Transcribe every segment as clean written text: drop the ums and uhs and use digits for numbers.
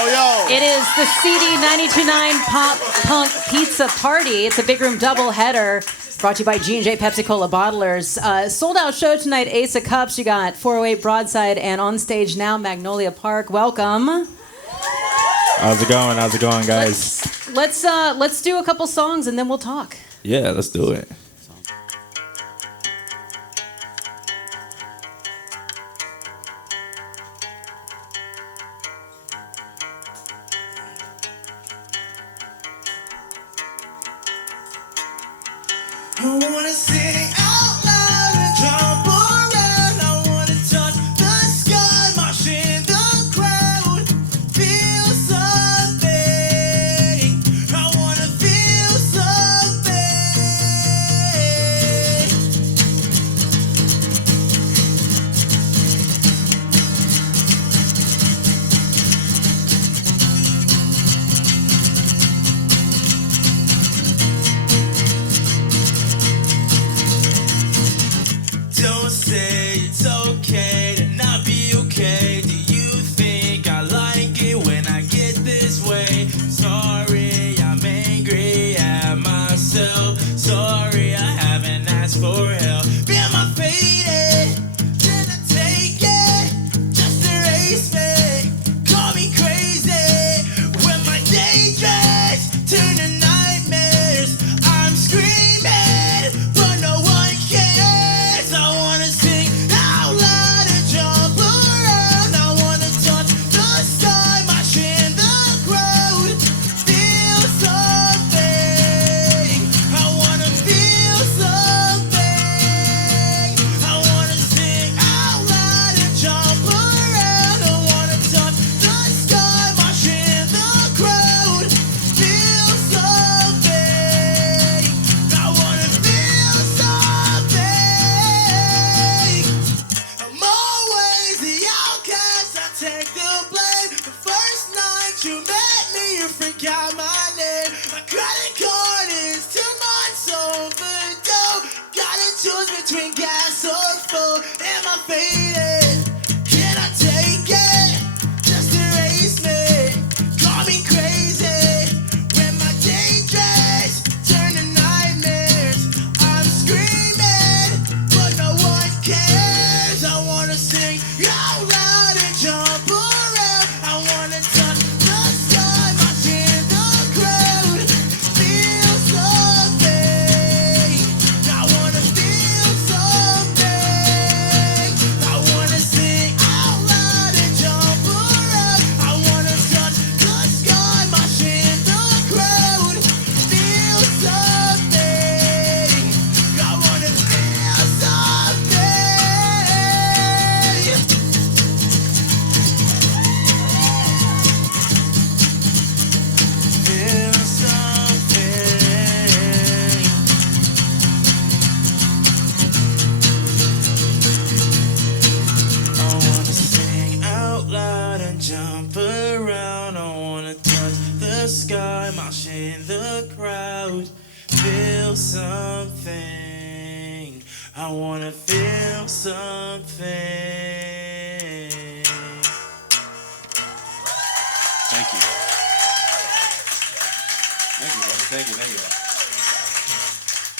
It is the CD 92.9 Pop Punk Pizza Party. It's a big room double header brought to you by G&J Pepsi Cola Bottlers. Sold out show tonight, Ace of Cups. You got 408 Broadside and on stage now, Magnolia Park. Welcome. How's it going? How's it going, guys? Let's do a couple songs and then we'll talk. Yeah, let's do it. I wanna sing out loud and jump around. I wanna touch the sky, march in the crowd, feel something. I wanna feel something. Don't say it's okay to not be okay. Do you think I like it when I get this way? Sorry, I'm angry at myself. Sorry, I haven't asked for help. Am I faded? Can I take it? Just erase me. Call me crazy. When my daydreams turn to nightmares, I'm screaming, but no one cares. I wanna sing out loud and jump around. I wanna touch the sky, march in the crowd, feel something. I wanna feel something. I wanna sing out loud and jump around. I wanna touch the sky, march in the crowd, feel something. I wanna feel something. I'm always the outcast, I take the blame. The first night you met me, you freak out my name. My credit card is 2 months overdue. Gotta choose between gas or food. Am I faded? Can I take it? Just erase me. Call me crazy. When my daydreams turn to nightmares, I'm screaming, but no one cares. I wanna sing out loud and jump around. I wanna touch the sky, march in the crowd, feel something. I wanna feel something. I wanna sing out loud and jump around. I wanna touch the sky, march in the crowd, feel something. I wanna feel something. Feel something. I wanna sing out loud and jump around. I wanna touch the sky, march in the crowd, feel something. I wanna feel something. Thank you. Thank you, guys. Thank you.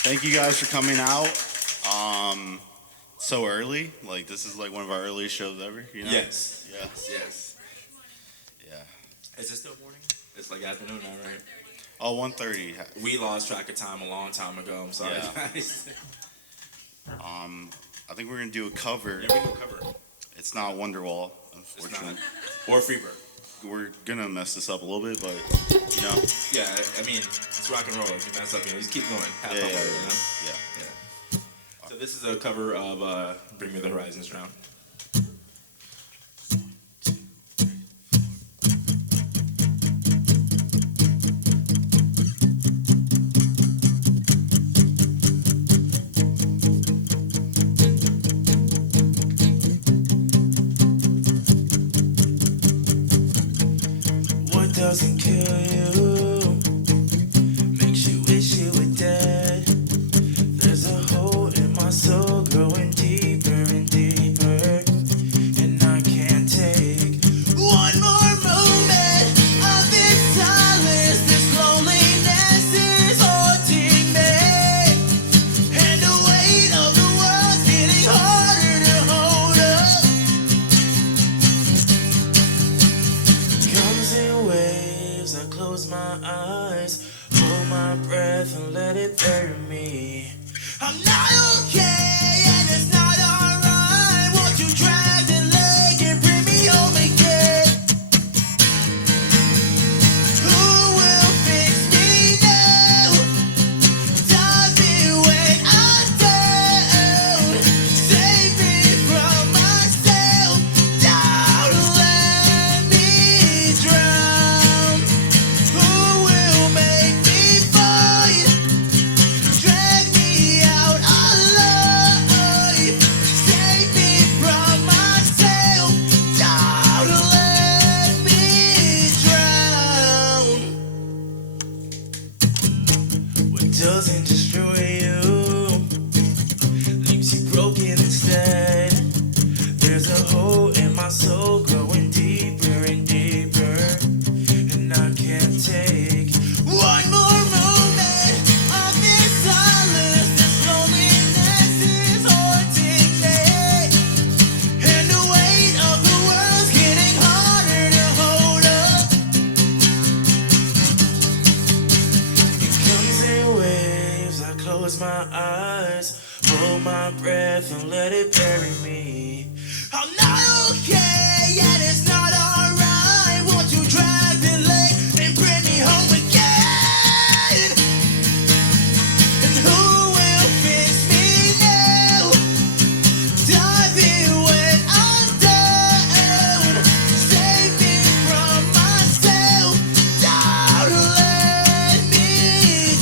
Thank you guys for coming out. So early. Like, this is like one of our earliest shows ever, you know? Yes. Yes. Yeah. Is it still morning? It's like afternoon now, right? Oh, 1:30. We lost track of time a long time ago. I'm sorry, Yeah. guys. I think we're gonna do a cover. Yeah, we can cover. It's not Wonderwall, It's unfortunately. not. Or Freebird. We're gonna mess this up a little bit, but you know. Yeah, I mean, it's rock and roll. If you mess up, just keep going. Have fun with it, you know? Yeah. So this is a cover of Bring Me the Horizons Round. What doesn't kill you makes you wish you were dead. There's a hole in my soul growing deeper and deeper, and I can't take one more moment bury me. I'm not okay, and it's not alright. Won't you drag the leg and bring me home again? Who will fix me now? Does it when I'm down? Save me from myself. Don't let me drown. Who will make me fight? Drag me out alive. Save me from myself. Don't let me drown. What doesn't destroy you leaves you broken instead. There's a hole in my soul growing deeper and deeper, and I can't take one more moment of this silence. This loneliness is haunting me, and the weight of the world's getting harder to hold up. It comes in waves. I close my eyes, hold my breath, and let it bury me. I'm not okay, and it's not alright. Won't you drag the leg and bring me home again? And who will fix me now? Dive in when I'm down. Save me from myself. Don't let me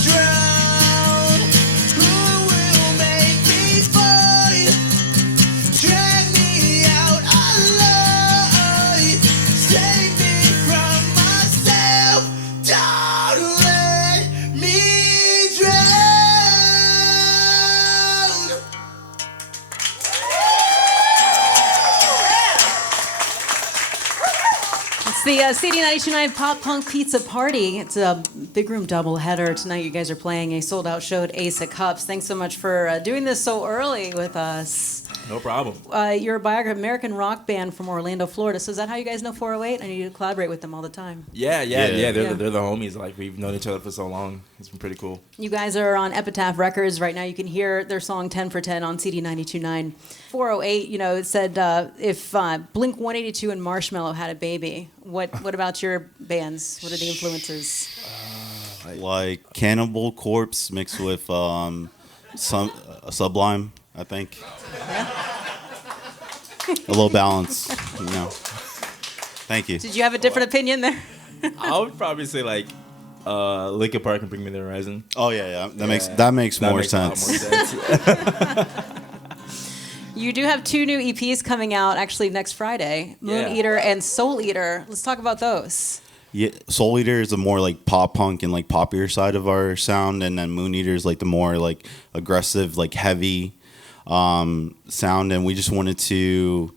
drown. Who will make me fight? Drag me out alive. Save me from myself. Don't let me drown. It's the CD 92.9 Pop Punk Pizza Party. It's a big room doubleheader. Tonight you guys are playing a sold-out show at Ace of Cups. Thanks so much for doing this so early with us. No problem. You're a biography, American rock band from Orlando, Florida. So is that how you guys know 408? I know you collaborate with them all the time. Yeah. Yeah. They're the homies. Like, we've known each other for so long. It's been pretty cool. You guys are on Epitaph Records right now. You can hear their song 10 for 10 on CD 92.9. 408, you know, it said if Blink 182 and Marshmello had a baby, what about your bands? What are the influences? Like Cannibal Corpse mixed with some Sublime, I think. A little balance, you know. Thank you. Did you have a different opinion there? I would probably say, like, Linkin Park and Bring Me the Horizon. Oh yeah. That makes more sense. A lot more sense. You do have 2 new EPs coming out actually next Friday, Moon Yeah. Eater and Soul Eater. Let's talk about those. Yeah, Soul Eater is the more like pop punk and like poppier side of our sound, and then Moon Eater is like the more like aggressive, like heavy sound. And we just wanted to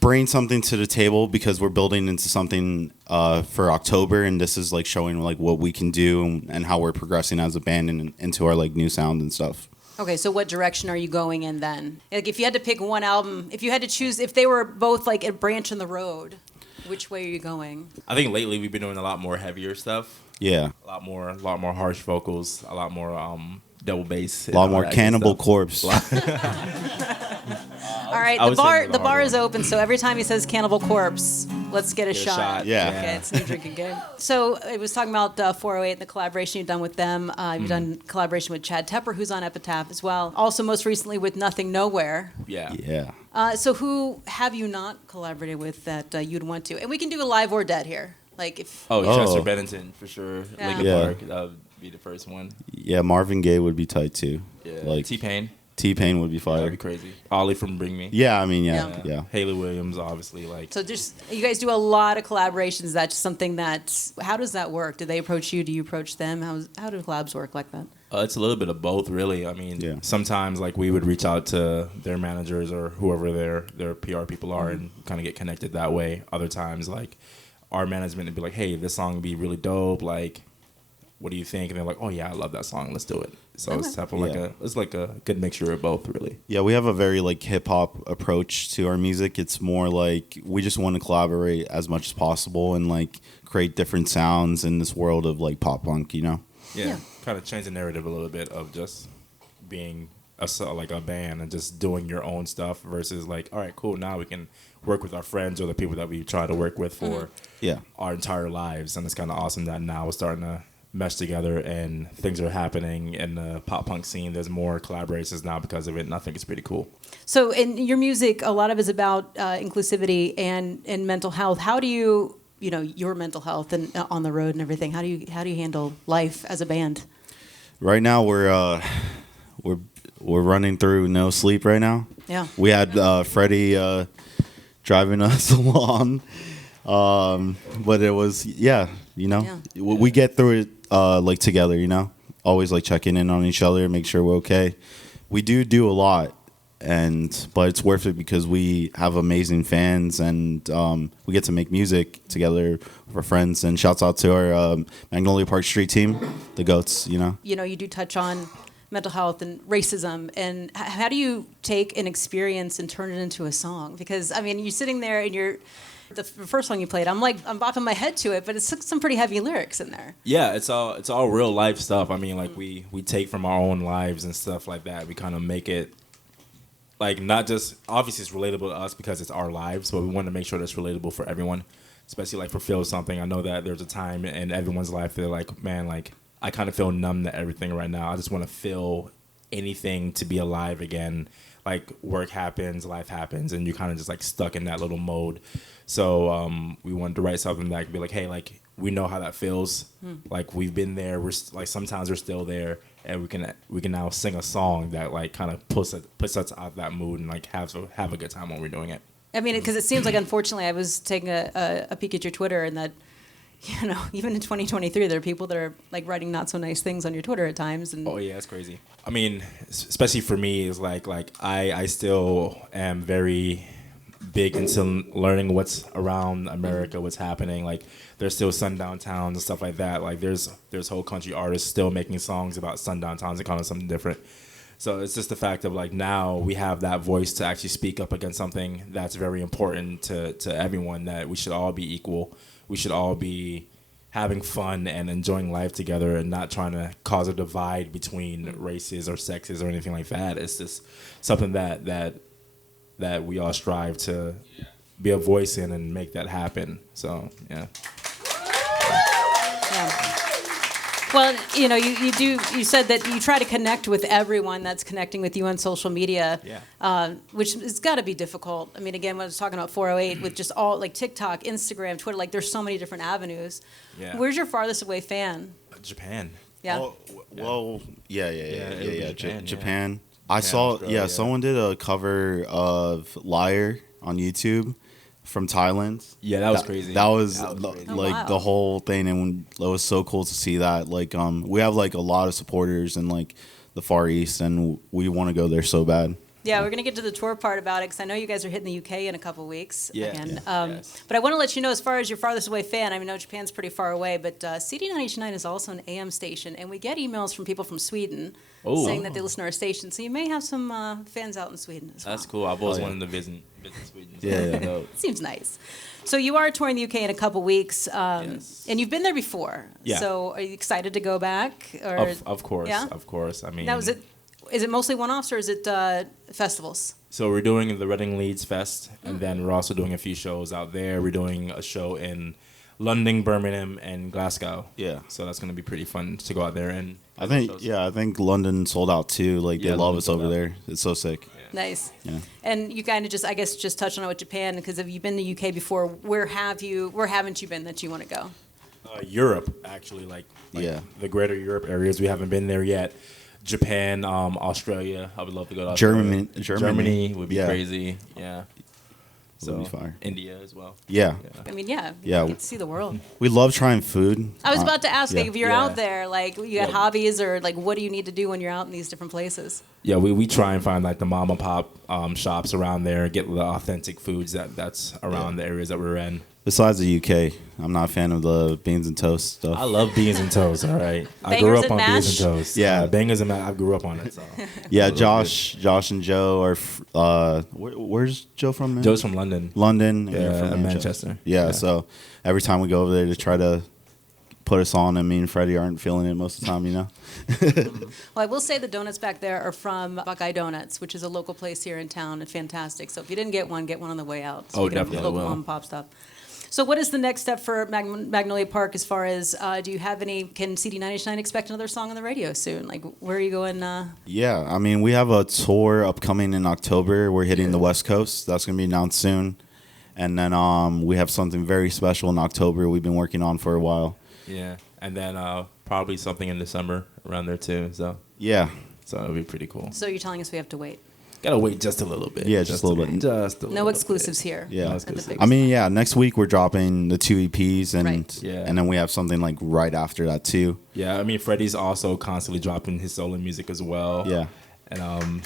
bring something to the table because we're building into something for October, and this is like showing like what we can do and how we're progressing as a band and into our like new sound and stuff. Okay, so what direction are you going in then? Like, if you had to pick one album, if you had to choose, if they were both like a branch in the road, which way are you going? I think lately we've been doing a lot more heavier stuff. Yeah. A lot more harsh vocals. A lot more double bass. A lot more Cannibal Corpse. All right, I the would say bar the bar hard is one. open, so every time he says Cannibal Corpse, let's get a shot. Yeah. Okay, it's a new drinking game. So I was talking about 408 and the collaboration you've done with them. You've done collaboration with Chad Tepper, who's on Epitaph as well. Also, most recently with Nothing Nowhere. Yeah. Yeah. So who have you not collaborated with that you'd want to? And we can do a live or dead here. Like if Oh, Chester Bennington for sure. Yeah. Linkin Yeah. Park. That would be the first one. Yeah, Marvin Gaye would be tight too. Yeah. Like T-Pain. T-Pain would be fire. That'd be crazy. Ollie from Bring Me. Yeah, I mean, yeah. Haley Williams, obviously. Like. so, just you guys do a lot of collaborations. That's just something that. How does that work? Do they approach you? Do you approach them? How do collabs work like that? It's a little bit of both, really. I mean, Yeah. sometimes like we would reach out to their managers or whoever their PR people are and kind of get connected that way. Other times, like our management would be like, "Hey, this song would be really dope. Like, what do you think?" And they're like, "Oh yeah, I love that song. Let's do it." So it's type of it's like a good mixture of both, really. Yeah, we have a very like hip hop approach to our music. It's more like we just want to collaborate as much as possible and like create different sounds in this world of like pop punk, you know? Yeah. kind of change the narrative a little bit of just being like a band and just doing your own stuff versus like, all right, cool, now we can work with our friends or the people that we try to work with for our entire lives. And it's kind of awesome that now we're starting to mesh together and things are happening in the pop punk scene. There's more collaborations now because of it, and I think it's pretty cool. So in your music, a lot of it is about inclusivity and mental health. How do you, your mental health and on the road and everything, how do you handle life as a band? Right now we're running through no sleep right now. Yeah. We had Freddie driving us along, but it was we get through it like together. Always like checking in on each other, make sure we're okay. We do a lot, but it's worth it because we have amazing fans and we get to make music together with our friends. And shouts out to our Magnolia Park street team, the GOATs. You do touch on mental health and racism, and how do you take an experience and turn it into a song? Because I mean, you're sitting there and the first song you played, I'm bopping my head to it, but it's some pretty heavy lyrics in there. Yeah, it's all real life stuff. I mean, like we take from our own lives and stuff like that. We kind of make it like not just obviously it's relatable to us because it's our lives, but we want to make sure that's relatable for everyone, especially like for Phil something. I know that there's a time in everyone's life they're like, man, like I kind of feel numb to everything right now. I just want to feel anything to be alive again. Like work happens, life happens, and you're kind of just like stuck in that little mode. So we wanted to write something that could be like, hey, like we know how that feels. Like we've been there. We're like sometimes we're still there, and we can now sing a song that like kind of puts us out of that mood and like have a good time when we're doing it. I mean, because it seems like unfortunately, I was taking a peek at your Twitter, and that even in 2023, there are people that are like writing not so nice things on your Twitter at times. And oh yeah, that's crazy. I mean, especially for me, is like I still am very big into learning what's around America, what's happening. Like there's still sundown towns and stuff like that. Like there's whole country artists still making songs about sundown towns and calling it something different. So it's just the fact of like now we have that voice to actually speak up against something that's very important to everyone, that we should all be equal. We should all be having fun and enjoying life together and not trying to cause a divide between races or sexes or anything like that. It's just something that we all strive to be a voice in and make that happen. So, yeah. Well, you said that you try to connect with everyone that's connecting with you on social media, which has got to be difficult. I mean, again, when I was talking about 408 with just all like TikTok, Instagram, Twitter, like there's so many different avenues. Yeah. Where's your farthest away fan? Japan. Yeah. Japan. I saw, someone did a cover of Liar on YouTube from Thailand. Yeah, that was crazy. That was the whole thing, and it was so cool to see that. Like, we have like a lot of supporters in like the Far East, and we want to go there so bad. Yeah, we're gonna get to the tour part about it because I know you guys are hitting the UK in a couple of weeks. Yeah. Again. But I want to let you know, as far as your farthest away fan, I know Japan's pretty far away, but CD9H9 is also an AM station, and we get emails from people from Sweden saying that they listen to our station. So you may have some fans out in Sweden as well. That's cool. I've always wanted to visit Sweden. Yeah. Seems nice. So you are touring the UK in a couple weeks, and you've been there before. Yeah. So are you excited to go back? Or of course. Yeah? Of course. I mean, now is it mostly one-offs or is it festivals? So we're doing the Reading Leeds Fest, and then we're also doing a few shows out there. We're doing a show in London, Birmingham, and Glasgow. Yeah. So that's going to be pretty fun to go out there and. I think London sold out too. Like they love us over there. It's so sick. Yeah. Nice. Yeah. And you kind of just touched on it with Japan, because have you been to UK before? Where haven't you been that you want to go? Europe, actually, like the greater Europe areas. We haven't been there yet. Japan, Australia. I would love to go to Australia. Germany would be crazy. Yeah. So would be fire. India as well. I mean, you get to see the world. We love trying food. I was about to ask, like, if you're out there, like, you got hobbies, or like, what do you need to do when you're out in these different places? Yeah, we try and find like the mom and pop shops around there, get the authentic foods that's around the areas that we're in. Besides the UK, I'm not a fan of the beans and toast stuff. I love beans and toast. All right, I Bangers grew up and on mash? beans and toast. Yeah, bangers and mash. I grew up on it. So. Yeah, Josh and Joe are. Where's Joe from? Man? Joe's from London. London. Yeah, and you're from Manchester. Yeah, so every time we go over there to try to put us on, and me and Freddie aren't feeling it most of the time, you know. Well, I will say the donuts back there are from Buckeye Donuts, which is a local place here in town. It's fantastic. So if you didn't get one on the way out. Oh, Speaking of definitely local will. mom and pop stuff. So what is the next step for Magnolia Park as far as, do you have any, can CD99 expect another song on the radio soon? Like, where are you going? Yeah, I mean, we have a tour upcoming in October. We're hitting the West Coast. That's going to be announced soon. And then we have something very special in October we've been working on for a while. Yeah, and then probably something in December around there too. So Yeah. so it'll be pretty cool. So you're telling us we have to wait. Gotta wait just a little bit. Yeah, just a little bit. Just a little No bit. exclusives here. Yeah. at the big I mean, yeah, next week we're dropping the 2 EPs, and Right. Yeah. and then we have something like right after that too. Yeah, I mean, Freddie's also constantly dropping his solo music as well. Yeah. And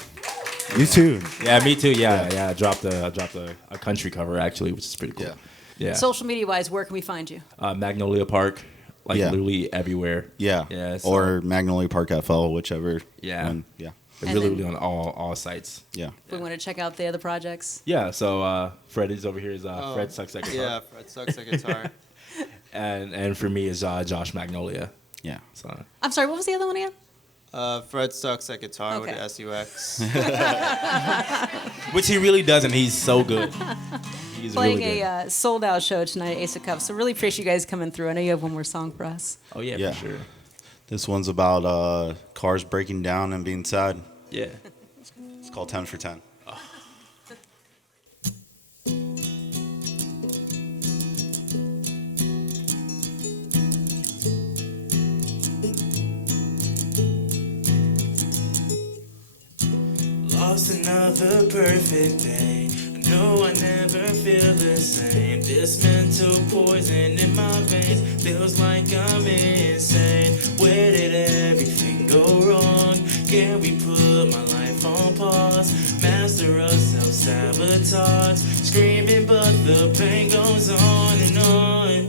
You too. yeah, me too. Yeah. I dropped a country cover actually, which is pretty cool. Yeah. Yeah. Social media wise, where can we find you? Magnolia Park, like Yeah. literally everywhere. Yeah. Yeah. So, Or Magnolia Park FL, whichever. Yeah. one. Yeah. And really, then- really on all sites. Yeah. If we want to check out the other projects. Yeah. So Freddie's over here is Fred Sucks at Guitar. Yeah, Fred sucks at guitar. And for me is Josh Magnolia. Yeah. So I'm sorry, what was the other one again? Fred sucks at guitar Okay. with SUX. which he really doesn't. He's so good. He's Playing really good. a sold out show tonight at Ace of Cups. So really appreciate you guys coming through. I know you have one more song for us. Oh yeah, Yeah. for sure. This one's about cars breaking down and being sad. Yeah. It's called 10 for 10. Lost another perfect day. I know I never feel the same. This mental poison in my veins feels like I'm insane. Where did everything go wrong? Can we put my life on pause? Master of self-sabotage. Screaming but the pain goes on and on.